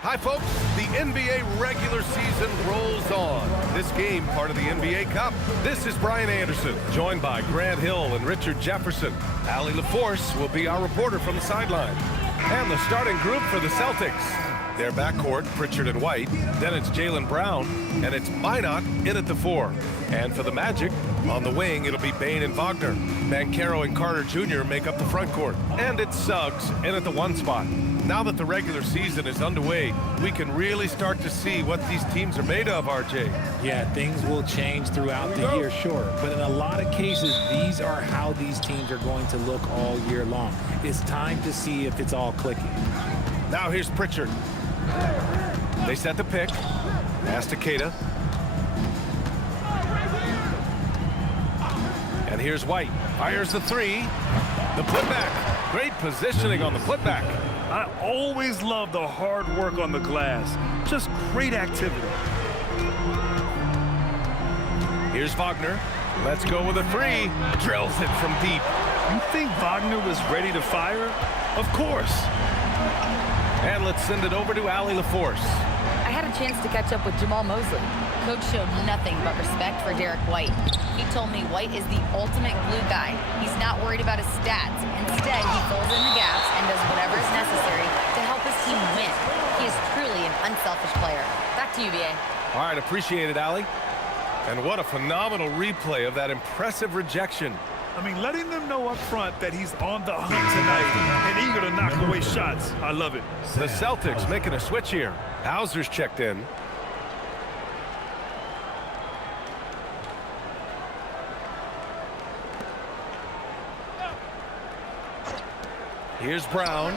Hi, folks. The NBA regular season rolls on. This game, part of the NBA Cup. This is Brian Anderson, joined by Grant Hill and Richard Jefferson. Allie LaForce will be our reporter from the sideline. And the starting group for the Celtics. Their backcourt, Pritchard and White. Then it's Jaylen Brown, and it's Minot in at the 4. And for the Magic, on the wing, it'll be Bane and Wagner. Banchero and Carter Jr. make up the front court. And it's Suggs in at the 1 spot. Now that the regular season is underway, we can really start to see what these teams are made of, RJ. Yeah, things will change throughout the year, sure. But in a lot of cases, these are how these teams are going to look all year long. It's time to see if it's all clicking. Now here's Pritchard. They set the pick. Pass to Queta. And here's White. Fires the 3. The putback. Great positioning on the putback. I always love the hard work on the glass. Just great activity. Here's Wagner. Let's go with a 3. Drills it from deep. You think Wagner was ready to fire? Of course. And let's send it over to Allie LaForce. I had a chance to catch up with Jamal Mosley. Coach showed nothing but respect for Derek White. He told me White is the ultimate glue guy. He's not worried about his stats. Instead, he fills in the gaps and does whatever is necessary to help his team win. He is truly an unselfish player. Back to you, BA. All right, appreciate it, Allie. And what a phenomenal replay of that impressive rejection. I mean, letting them know up front that he's on the hunt tonight and eager to knock away shots. I love it. The Celtics making a switch here. Hauser's checked in. Here's Brown.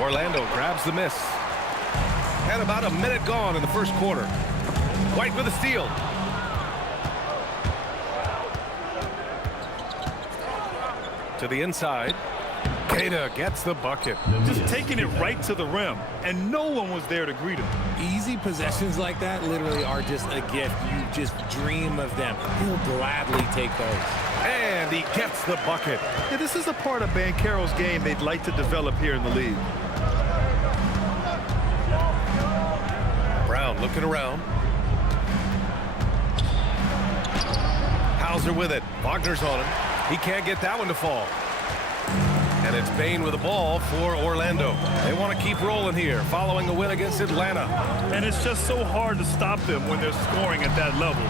Orlando grabs the miss. And about a minute gone in the first quarter. White with a steal. To the inside. Queta gets the bucket. Just taking it right to the rim, and no one was there to greet him. Easy possessions like that literally are just a gift. You just dream of them. He'll gladly take those. And he gets the bucket. Yeah, this is a part of Banchero's game they'd like to develop here in the league. Brown looking around. Hauser with it. Wagner's on him. He can't get that one to fall. And it's Bane with the ball for Orlando. They want to keep rolling here, following a win against Atlanta. And it's just so hard to stop them when they're scoring at that level.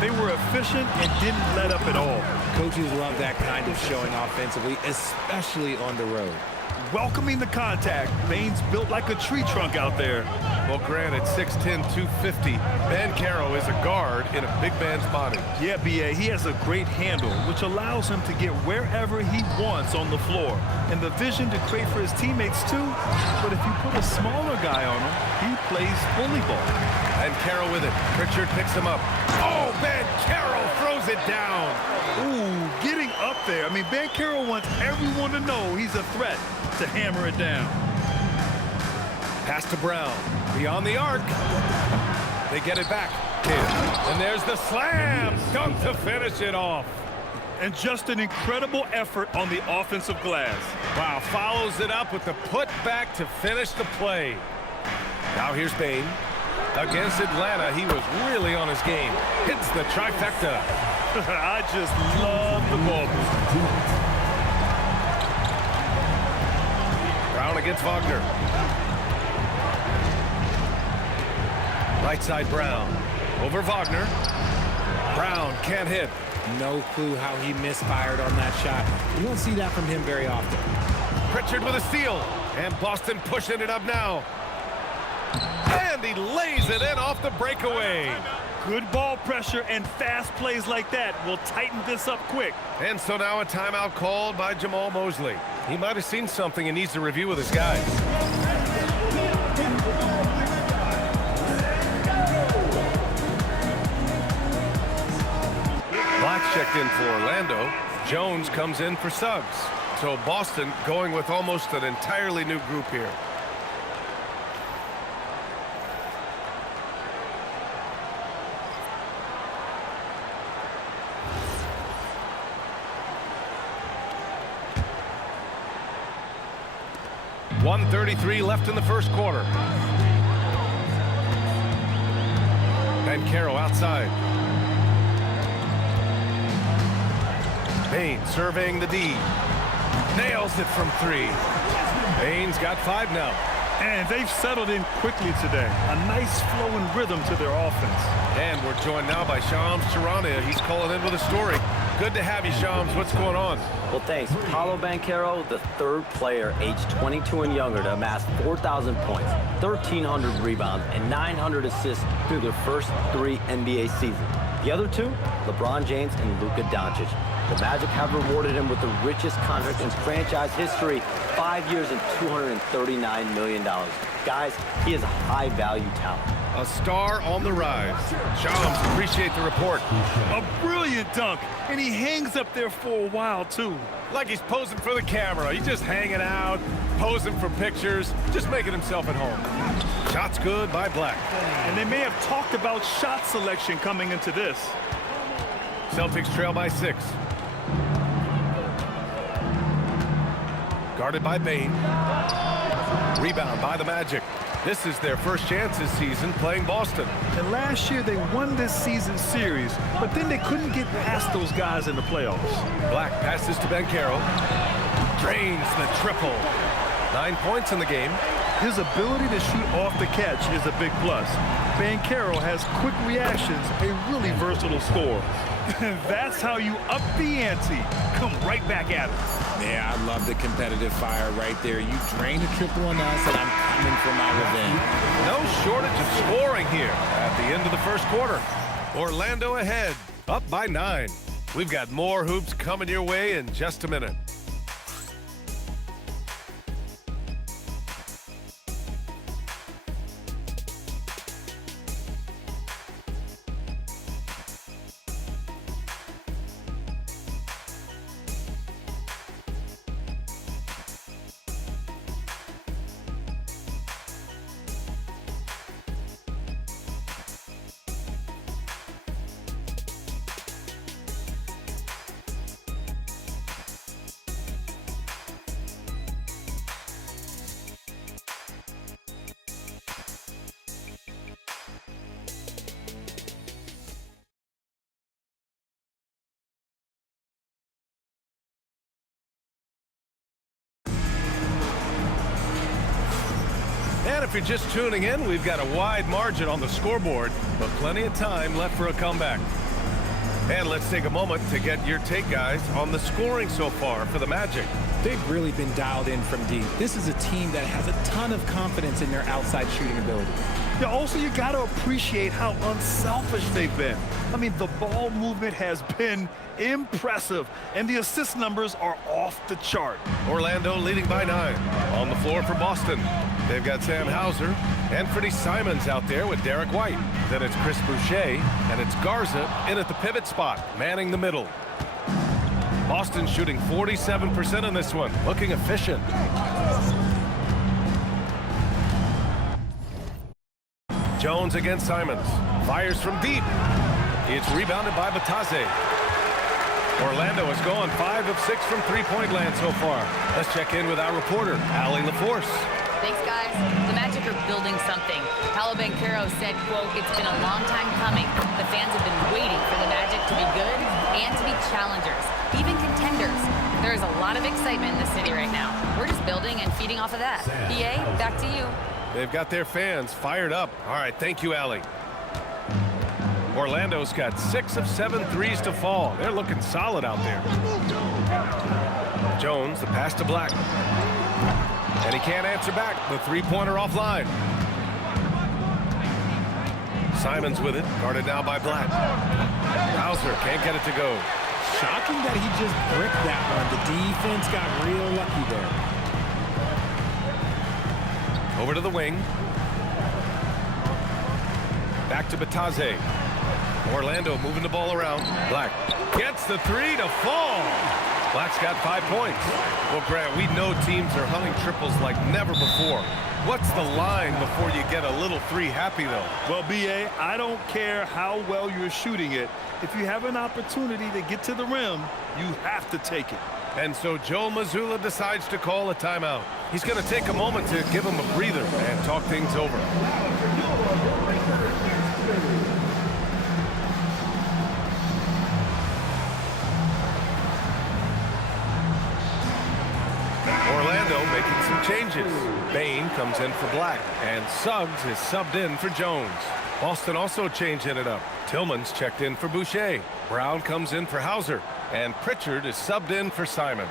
They were efficient and didn't let up at all. Coaches love that kind of showing offensively, especially on the road. Welcoming the contact. Bane's built like a tree trunk out there. Well, granted, 6'10", 250. Banchero is a guard in a big man's body. Yeah, BA, he has a great handle, which allows him to get wherever he wants on the floor. And the vision to create for his teammates, too. But if you put a smaller guy on him, he plays bully ball. Banchero with it. Pritchard picks him up. Oh, Banchero throws it down. Ooh, getting up there. I mean, Banchero wants everyone to know he's a threat to hammer it down. Pass to Brown. Beyond the arc. They get it back. And there's the slam. Dunk to finish it off. And just an incredible effort on the offensive glass. Wow, follows it up with the putback to finish the play. Now here's Bane. Against Atlanta, he was really on his game. Hits the trifecta. I just love the bubble. Brown against Wagner. Right side Brown. Over Wagner. Brown can't hit. No clue how he misfired on that shot. You don't see that from him very often. Pritchard with a steal. And Boston pushing it up now. And he lays it in off the breakaway. Good ball pressure and fast plays like that will tighten this up quick. And so now a timeout called by Jamal Mosley. He might have seen something and needs to review with his guys. Black checked in for Orlando. Jones comes in for Suggs. So Boston going with almost an entirely new group here. 1:33 left in the first quarter. Banchero outside. Bain surveying the D. Nails it from 3. Bain's got 5 now. And they've settled in quickly today. A nice flow and rhythm to their offense. And we're joined now by Shams Charania. He's calling in with a story. Good to have you, Shams. What's going on? Well, thanks. Paolo Banchero, the third player aged 22 and younger to amass 4,000 points, 1,300 rebounds, and 900 assists through their first 3 NBA seasons. The other 2, LeBron James and Luka Doncic. The Magic have rewarded him with the richest contract in franchise history, 5 years and $239 million. Guys, he is a high-value talent. A star on the rise. Shams, appreciate the report. A brilliant dunk, and he hangs up there for a while, too. Like he's posing for the camera. He's just hanging out, posing for pictures, just making himself at home. Shots good by Black. And they may have talked about shot selection coming into this. Celtics trail by 6. Guarded by Bain. Rebound by the Magic. This is their first chance this season playing Boston. And last year they won this season series, but then they couldn't get past those guys in the playoffs. Black passes to Banchero. Drains the triple. 9 points in the game. His ability to shoot off the catch is a big plus. Banchero has quick reactions, a really versatile scorer. That's how you up the ante. Come right back at it. Yeah, I love the competitive fire right there. You drain a triple on us, and I'm coming for my revenge. No shortage of scoring here at the end of the first quarter. Orlando ahead, up by 9. We've got more hoops coming your way in just a minute. And if you're just tuning in, we've got a wide margin on the scoreboard, but plenty of time left for a comeback. And let's take a moment to get your take, guys, on the scoring so far for the Magic. They've really been dialed in from deep. This is a team that has a ton of confidence in their outside shooting ability. Yeah, also, you got to appreciate how unselfish they've been. I mean, the ball movement has been impressive, and the assist numbers are off the chart. Orlando leading by 9. On the floor for Boston, they've got Sam Hauser and Freddie Simons out there with Derek White. Then it's Chris Boucher, and it's Garza in at the pivot spot, manning the middle. Boston shooting 47% on this one, looking efficient. Jones against Simons. Fires from deep. It's rebounded by Batase. Orlando has gone 5 of 6 from three-point land so far. Let's check in with our reporter, Allie LaForce. Thanks, guys. The Magic are building something. Paolo Banchero said, quote, "It's been a long time coming. The fans have been waiting for the Magic to be good and to be challengers, even contenders." There is a lot of excitement in the city right now. We're just building and feeding off of that. EA, back to you. They've got their fans fired up. All right, thank you, Allie. Orlando's got 6 of 7 threes to fall. They're looking solid out there. Jones, the pass to Black. And he can't answer back. The three-pointer offline. Simons with it, guarded now by Black. Hauser can't get it to go. Shocking that he just bricked that one. The defense got real lucky there. Over to the wing. Back to Batase. Orlando moving the ball around. Black gets the 3 to fall. Black's got 5 points. Well, Grant, we know teams are hunting triples like never before. What's the line before you get a little 3 happy, though? Well, B.A., I don't care how well you're shooting it. If you have an opportunity to get to the rim, you have to take it. And so Joe Mazzulla decides to call a timeout. He's going to take a moment to give him a breather and talk things over. Orlando making some changes. Bain comes in for Black, and Suggs is subbed in for Jones. Boston also changing it up. Tillman's checked in for Boucher. Brown comes in for Hauser, and Pritchard is subbed in for Simons.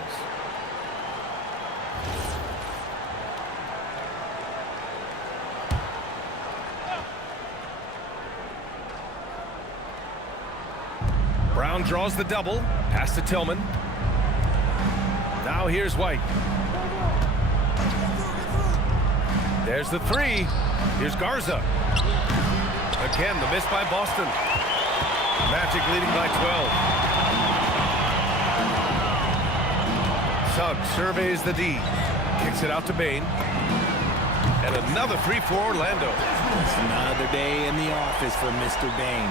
Brown draws the double, pass to Tillman. Now here's White. There's the three. Here's Garza. Again, the miss by Boston. Magic leading by 12. Suggs surveys the D. Kicks it out to Bain. And another three for Orlando. It's another day in the office for Mr. Bain.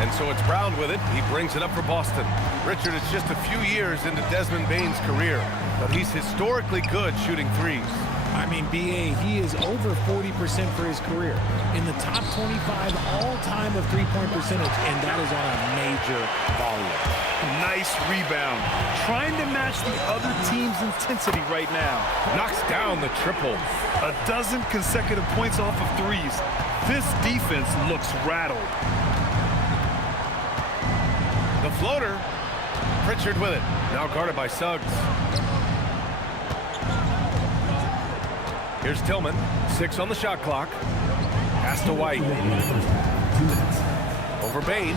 And so it's Brown with it. He brings it up for Boston. Richard, it's just a few years into Desmond Bain's career, but he's historically good shooting threes. I mean, B.A., he is over 40% for his career. In the top 25 all-time of three-point percentage, and that is on a major volume. Nice rebound. Trying to match the other team's intensity right now. Knocks down the triple. A dozen consecutive points off of threes. This defense looks rattled. The floater. Pritchard with it. Now guarded by Suggs. Here's Tillman. 6 on the shot clock. Pass to White. Over Bain.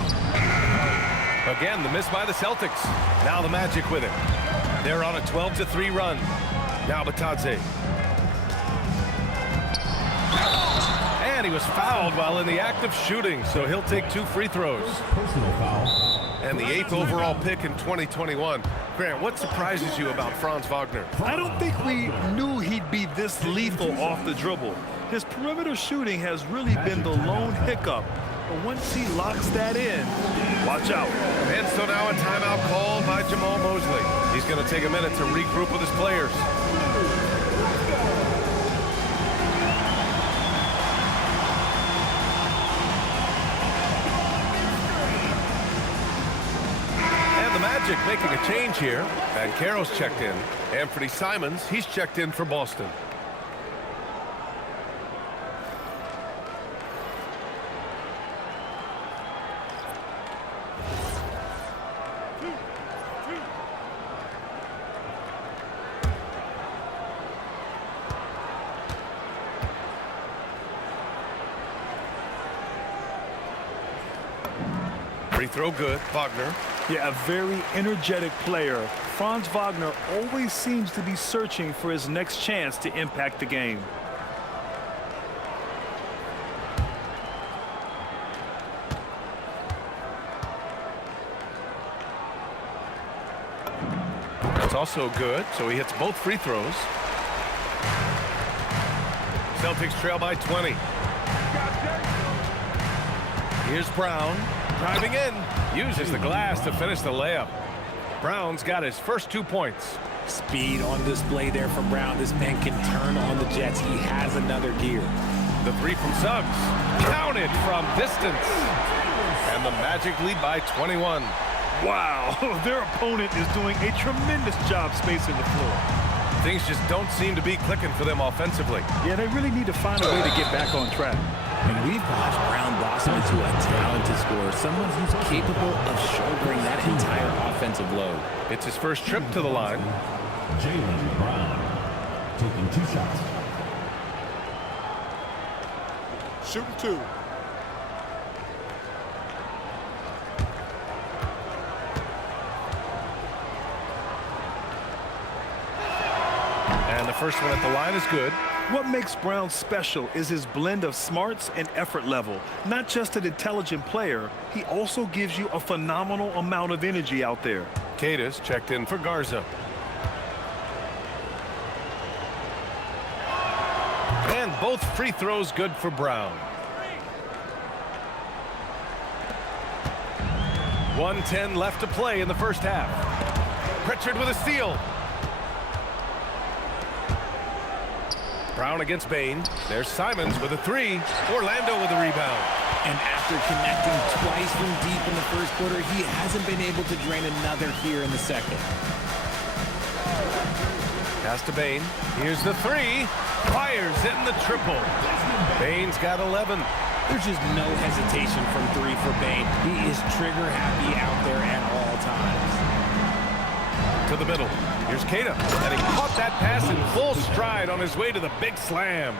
Again, the miss by the Celtics. Now the Magic with it. They're on a 12-3 run. Now Batadze. And he was fouled while in the act of shooting, so he'll take 2 free throws. Personal foul. And the 8th overall pick in 2021. Grant, what surprises you about Franz Wagner? I don't think we knew he'd be this lethal off the dribble. His perimeter shooting has really been the lone hiccup. But once he locks that in, watch out. And so now a timeout called by Jamal Mosley. He's going to take a minute to regroup with his players. Magic making a change here. And Banchero's checked in. Anthony Simons, he's checked in for Boston. Free throw good. Wagner. Yeah, a very energetic player. Franz Wagner always seems to be searching for his next chance to impact the game. That's also good, so he hits both free throws. Celtics trail by 20. Here's Brown. Driving in, uses the glass to finish the layup. Brown's got his first 2 points. Speed on display there from Brown. This man can turn on the Jets. He has another gear. The three from Suggs. Counted from distance. And the Magic lead by 21. Wow, their opponent is doing a tremendous job spacing the floor. Things just don't seem to be clicking for them offensively. Yeah, they really need to find a way to get back on track. And we've watched Brown blossom into a talented scorer, someone who's capable of shouldering that entire offensive load. It's his first trip to the line. Jaylen Brown taking 2 shots. Shooting 2. And the first one at the line is good. What makes Brown special is his blend of smarts and effort level. Not just an intelligent player, he also gives you a phenomenal amount of energy out there. Cadis checked in for Garza. And both free throws good for Brown. 1:10 left to play in the first half. Pritchard with a steal. Brown against Bain. There's Simons with a three. Orlando with a rebound. And after connecting twice from deep in the first quarter, he hasn't been able to drain another here in the second. Pass to Bain. Here's the three. Fires in the triple. Bain's got 11. There's just no hesitation from three for Bain. He is trigger happy out there at all times. To the middle. Here's Keita. And he caught that pass in full stride on his way to the big slam.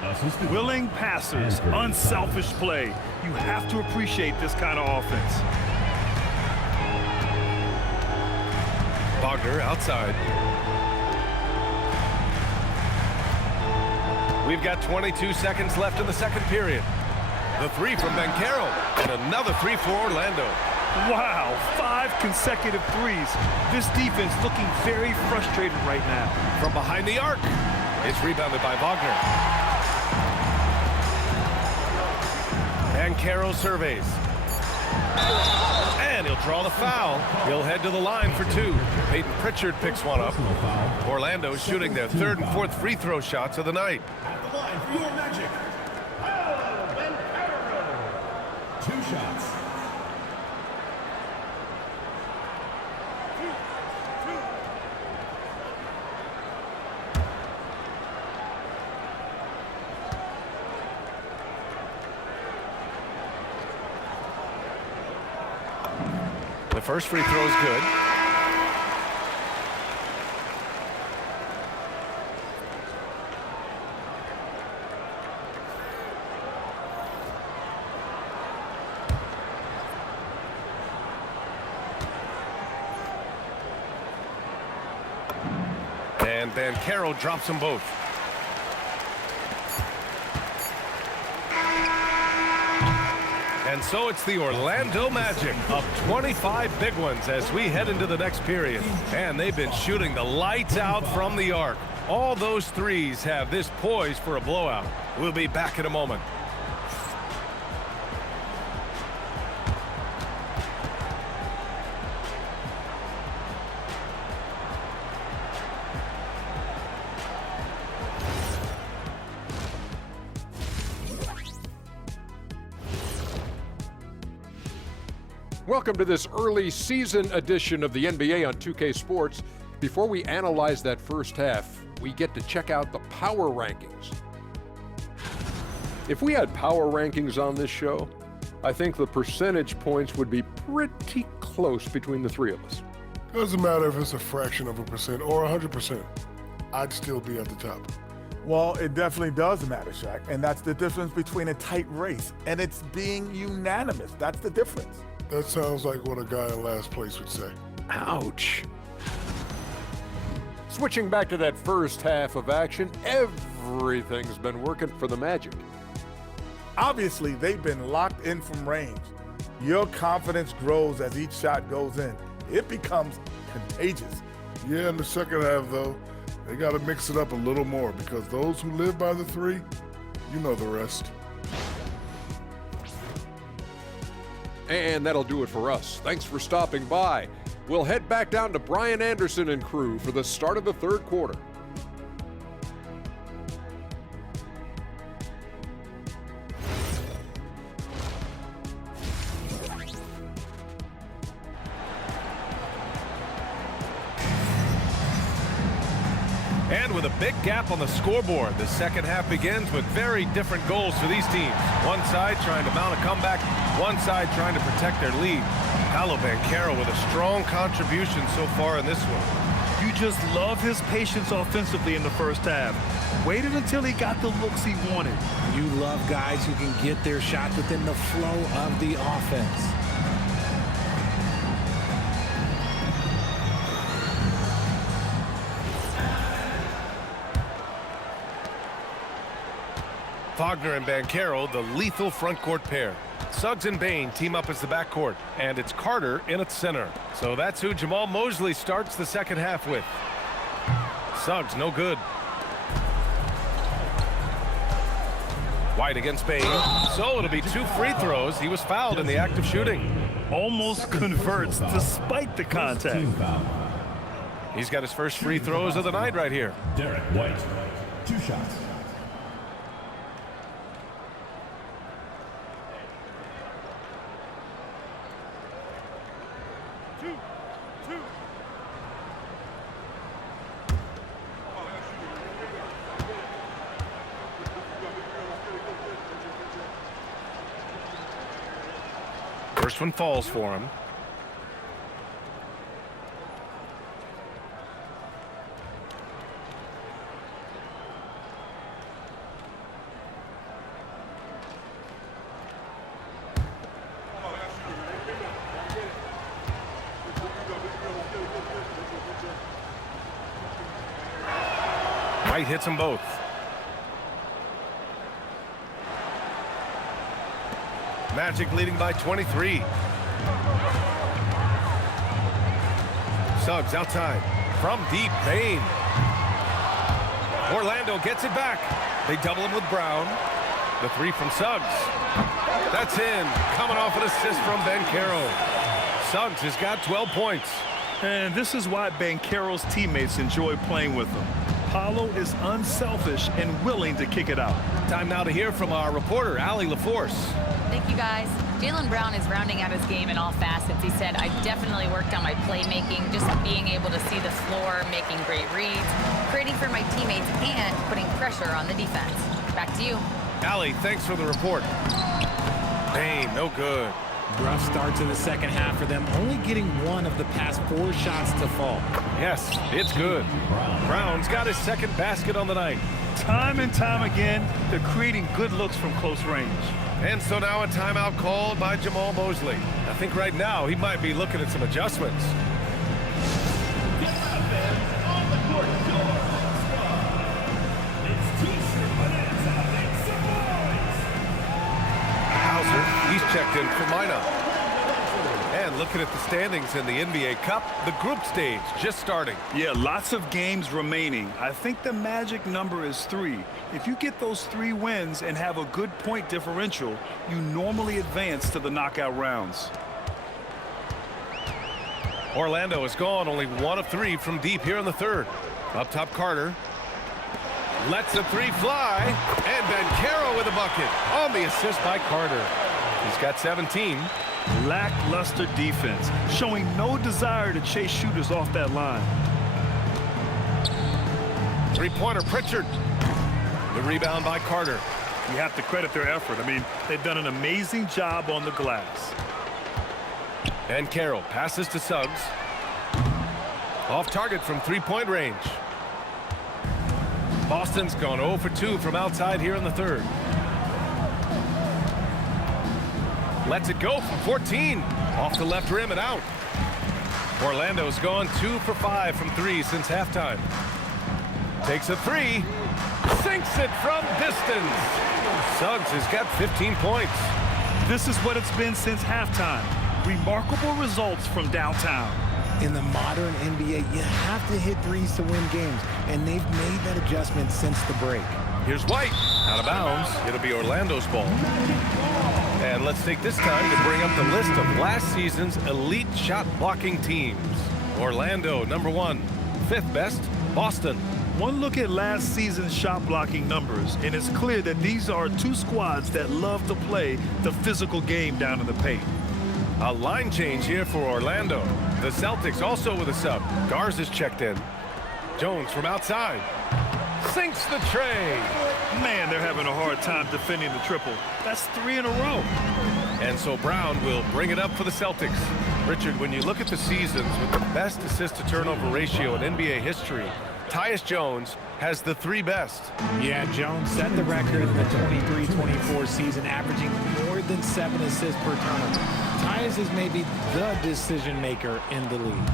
Willing passers, unselfish play. You have to appreciate this kind of offense. Wagner outside. We've got 22 seconds left in the second period. The three from Banchero, and another three for Orlando. Wow, 5 consecutive threes. This defense looking very frustrated right now. From behind the arc, it's rebounded by Wagner. Banchero surveys. And he'll draw the foul. He'll head to the line for two. Peyton Pritchard picks one up. Orlando shooting their third and fourth free throw shots of the night. At the line for your Magic. Two shots. The first free throw is good. And Banchero drops them both. And so it's the Orlando Magic up 25 big ones as we head into the next period. And they've been shooting the lights out from the arc. All those threes have this poised for a blowout. We'll be back in a moment. Welcome to this early season edition of the NBA on 2K Sports. Before we analyze that first half, we get to check out the power rankings. If we had power rankings on this show, I think the percentage points would be pretty close between the three of us. Doesn't matter if it's a fraction of a percent or 100%. I'd still be at the top. Well, it definitely does matter, Shaq, and that's the difference between a tight race, and it's being unanimous. That's the difference. That sounds like what a guy in last place would say. Ouch. Switching back to that first half of action, everything's been working for the Magic. Obviously, they've been locked in from range. Your confidence grows as each shot goes in. It becomes contagious. Yeah, in the second half, though, they got to mix it up a little more because those who live by the three, you know the rest. And that'll do it for us. Thanks for stopping by. We'll head back down to Brian Anderson and crew for the start of the third quarter. And with a big gap on the scoreboard, the second half begins with very different goals for these teams. One side trying to mount a comeback, one side trying to protect their lead. Paolo Banchero with a strong contribution so far in this one. You just love his patience offensively in the first half. Waited until he got the looks he wanted. You love guys who can get their shots within the flow of the offense. Wagner and Banchero, the lethal front court pair. Suggs and Bain team up as the backcourt, and it's Carter in at center. So that's who Jamal Mosley starts the second half with. Suggs, no good. White against Bain. So it'll be 2 free throws. He was fouled in the act of shooting. Almost converts despite the contact. He's got his first free throws of the night right here. Derek White, 2 shots. First one falls for him. White hits them both. Magic leading by 23. Suggs outside. From deep, Payne. Orlando gets it back. They double him with Brown. The three from Suggs. That's in. Coming off an assist from Banchero. Suggs has got 12 points. And this is why Banchero's teammates enjoy playing with him. Paolo is unselfish and willing to kick it out. Time now to hear from our reporter, Allie LaForce. Thank you, guys. Jaylen Brown is rounding out his game in all facets. He said, I definitely worked on my playmaking, just being able to see the floor, making great reads, creating for my teammates, and putting pressure on the defense. Back to you. Allie, thanks for the report. Payne, no good. Rough start to the second half for them, only getting one of the past 4 shots to fall. Yes, it's good. Brown's got his second basket on the night. Time and time again, they're creating good looks from close range. And so now a timeout called by Jamal Mosley. I think right now he might be looking at some adjustments. Hauser, he's checked in for lineup. And looking at the standings in the NBA Cup, the group stage just starting. Yeah, lots of games remaining. I think the magic number is 3. If you get those 3 wins and have a good point differential, you normally advance to the knockout rounds. Orlando is gone, only 1 of 3 from deep here in the third. Up top, Carter. Lets the 3 fly. And Banchero with a bucket on the assist by Carter. He's got 17. Lackluster defense, showing no desire to chase shooters off that line. Three-pointer, Pritchard. The rebound by Carter. You have to credit their effort. I mean, they've done an amazing job on the glass. And Carroll passes to Suggs. Off target from three-point range. Boston's gone 0 for 2 from outside here in the third. Lets it go from 14. Off the left rim and out. Orlando's gone 2 for 5 from 3 since halftime. Takes a 3. Sinks it from distance. Suggs has got 15 points. This is what it's been since halftime. Remarkable results from downtown. In the modern NBA, you have to hit threes to win games, and they've made that adjustment since the break. Here's White. Out of bounds. It'll be Orlando's ball. And let's take this time to bring up the list of last season's elite shot-blocking teams. Orlando, number 1. 5th best, Boston. One look at last season's shot-blocking numbers, and it's clear that these are 2 squads that love to play the physical game down in the paint. A line change here for Orlando. The Celtics also with a sub. Garza's checked in. Jones from outside. Sinks the tray. Man, they're having a hard time defending the triple. That's 3 in a row. And so Brown will bring it up for the Celtics. Richard, when you look at the seasons with the best assist-to-turnover ratio in NBA history, Tyus Jones has the 3 best. Yeah, Jones set the record in the 23-24 season, averaging more than 7 assists per turnover. Tyus is maybe the decision maker in the league.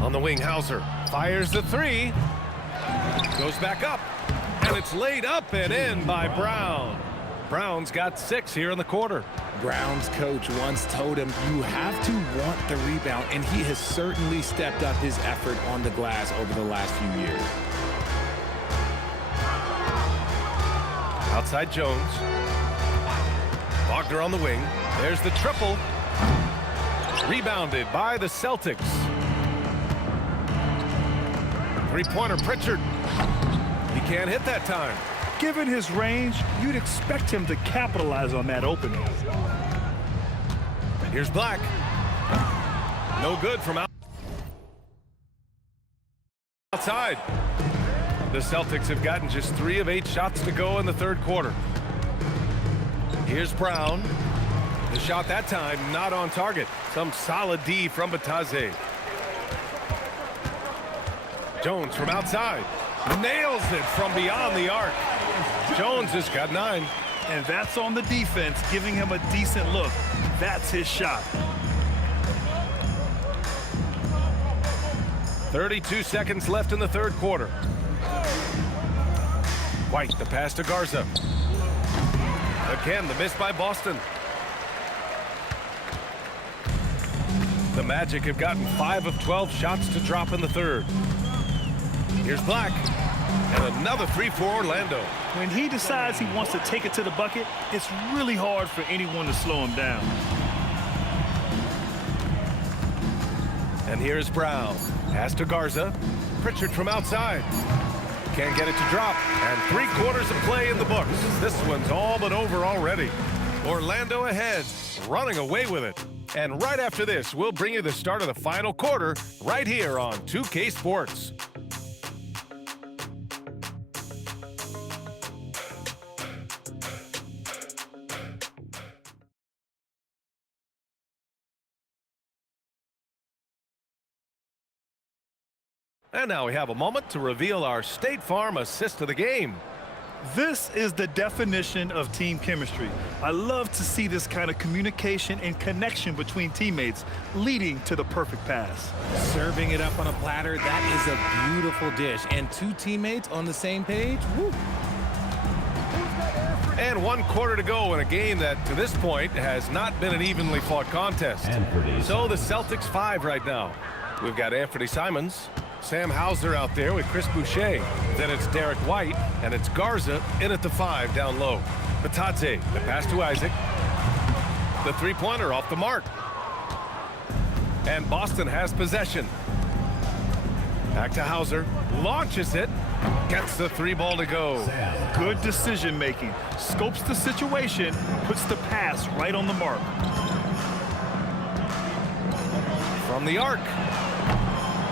On the wing, Hauser fires the 3. Goes back up. And it's laid up and in by Brown. Brown's got 6 here in the quarter. Brown's coach once told him, you have to want the rebound, and he has certainly stepped up his effort on the glass over the last few years. Outside Jones. Wagner on the wing. There's the triple. Rebounded by the Celtics. Three-pointer Pritchard. He can't hit that time. Given his range, you'd expect him to capitalize on that opening. Here's Black. No good from outside. The Celtics have gotten just 3 of 8 shots to go in the third quarter. Here's Brown. The shot that time not on target. Some solid D from Bataze. Jones from outside. Nails it from beyond the arc. Jones has got 9. And that's on the defense, giving him a decent look. That's his shot. 32 seconds left in the third quarter. White, the pass to Garza. Again, the miss by Boston. The Magic have gotten 5 of 12 shots to drop in the third. Here's Black. And another 3 for Orlando. When he decides he wants to take it to the bucket, it's really hard for anyone to slow him down. And here's Brown. Pass to Garza. Pritchard from outside. Can't get it to drop. And 3/4 of play in the books. This one's all but over already. Orlando ahead, running away with it. And right after this, we'll bring you the start of the final quarter right here on 2K Sports. And now we have a moment to reveal our State Farm assist of the game. This is the definition of team chemistry. I love to see this kind of communication and connection between teammates leading to the perfect pass. Serving it up on a platter, that is a beautiful dish. And 2 teammates on the same page, woo. And 1 quarter to go in a game that, to this point, has not been an evenly fought contest. So the Celtics 5 right now. We've got Anthony Simons, Sam Hauser out there with Chris Boucher. Then it's Derek White, and it's Garza in at the 5 down low. Bataze, the pass to Isaac. The 3-pointer off the mark. And Boston has possession. Back to Hauser, launches it, gets the 3 ball to go. Good decision making. Scopes the situation, puts the pass right on the mark. From the arc.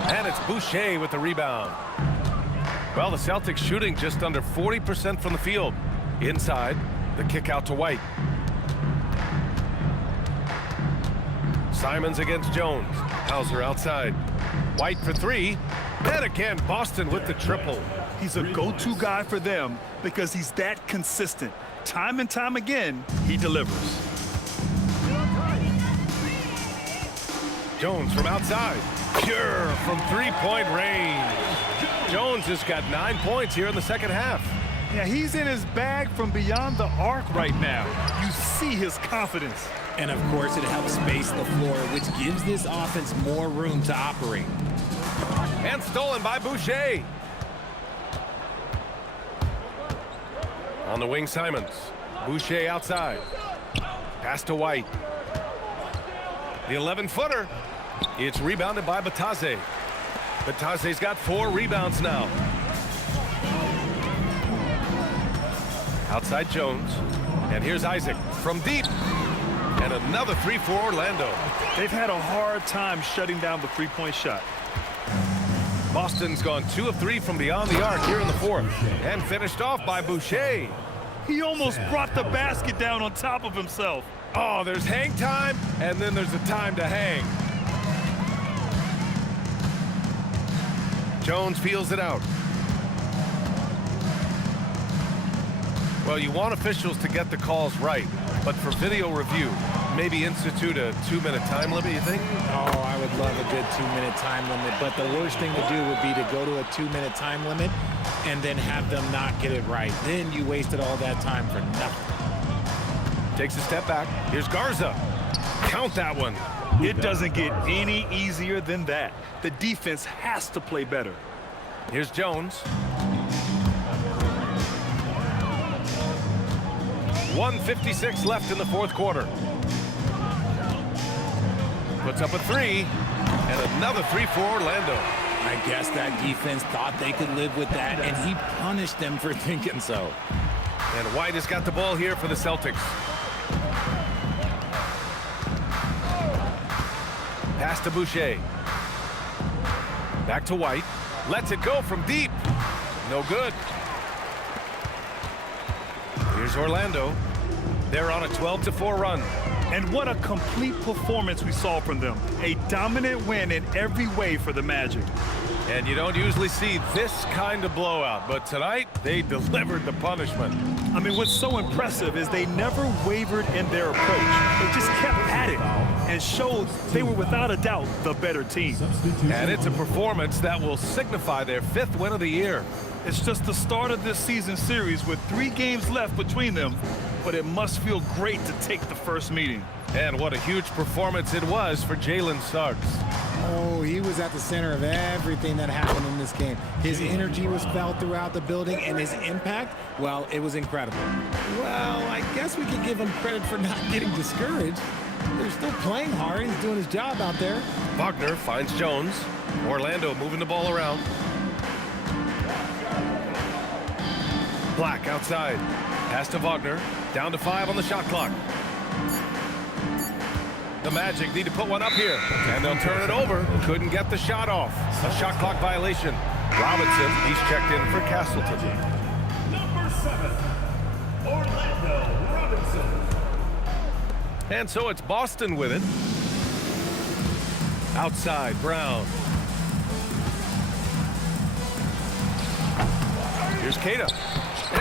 And it's Boucher with the rebound. Well, the Celtics shooting just under 40% from the field. Inside, the kick out to White. Simons against Jones. Hauser outside. White for 3. And again, Boston with the triple. He's a go-to guy for them because he's that consistent. Time and time again, he delivers. Jones from outside. Pure from 3-point range. Jones has got 9 points here in the second half. Yeah, he's in his bag from beyond the arc right now. You see his confidence. And of course, it helps space the floor, which gives this offense more room to operate. And stolen by Boucher. On the wing, Simons. Boucher outside. Pass to White. The 11-footer. It's rebounded by Bataze. Bataze's got 4 rebounds now. Outside Jones. And here's Isaac from deep. And another 3 for Orlando. They've had a hard time shutting down the 3-point shot. Boston's gone 2 of 3 from beyond the arc here in the fourth. And finished off by Boucher. He almost brought the basket down on top of himself. Oh, there's hang time, and then there's a time to hang. Jones feels it out. Well, you want officials to get the calls right, but for video review, maybe institute a 2-minute time limit, you think? Oh, I would love a good 2-minute time limit, but the worst thing to do would be to go to a 2-minute time limit and then have them not get it right. Then you wasted all that time for nothing. Takes a step back. Here's Garza. Count that one. It doesn't get any easier than that. The defense has to play better. Here's Jones. 1:56 left in the fourth quarter. Puts up a three, and another three for Orlando. I guess that defense thought they could live with that, and he punished them for thinking so. And White has got the ball here for the Celtics. Pass to Boucher. Back to White. Lets it go from deep. No good. Here's Orlando. They're on a 12-4 run. And what a complete performance we saw from them. A dominant win in every way for the Magic. And you don't usually see this kind of blowout, but tonight they delivered the punishment. I mean, what's so impressive is they never wavered in their approach. They just kept at it and showed they were without a doubt the better team. And it's a performance that will signify their 5th win of the year. It's just the start of this season series with 3 games left between them, but it must feel great to take the first meeting. And what a huge performance it was for Jalen Suggs. Oh, he was at the center of everything that happened in this game. His energy was felt throughout the building, and his impact, well, it was incredible. Well, I guess we could give him credit for not getting discouraged. They're still playing hard. He's doing his job out there. Wagner finds Jones. Orlando moving the ball around. Black outside. Pass to Wagner. Down to 5 on the shot clock. The Magic need to put one up here, and they'll turn it over. Couldn't get the shot off. A shot clock violation. Robinson, he's checked in for Castleton. Number 7, Orlando Robinson. And so it's Boston with it. Outside, Brown. Here's Keita.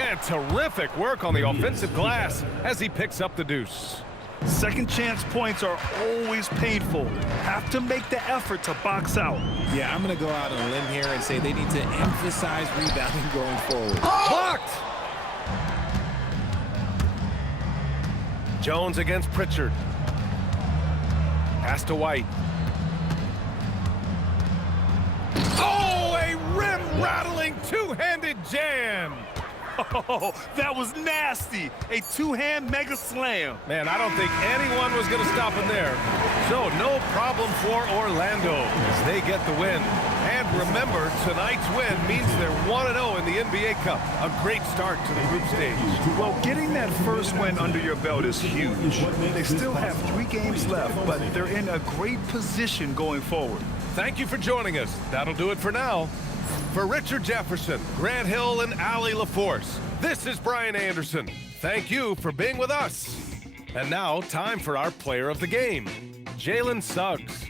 And terrific work on the offensive glass as he picks up the deuce. Second chance points are always painful. Have to make the effort to box out. Yeah, I'm going to go out on a limb here and say they need to emphasize rebounding going forward. Blocked! Jones against Pritchard. Pass to White. Oh, a rim-rattling two-handed jam! Oh, that was nasty. A two-hand mega slam. Man, I don't think anyone was going to stop him there. So no problem for Orlando as they get the win. And remember, tonight's win means they're 1-0 in the NBA Cup. A great start to the group stage. Well, getting that first win under your belt is huge. They still have 3 games left, but they're in a great position going forward. Thank you for joining us. That'll do it for now. For Richard Jefferson, Grant Hill, and Allie LaForce, this is Brian Anderson. Thank you for being with us. And now, time for our player of the game, Jalen Suggs.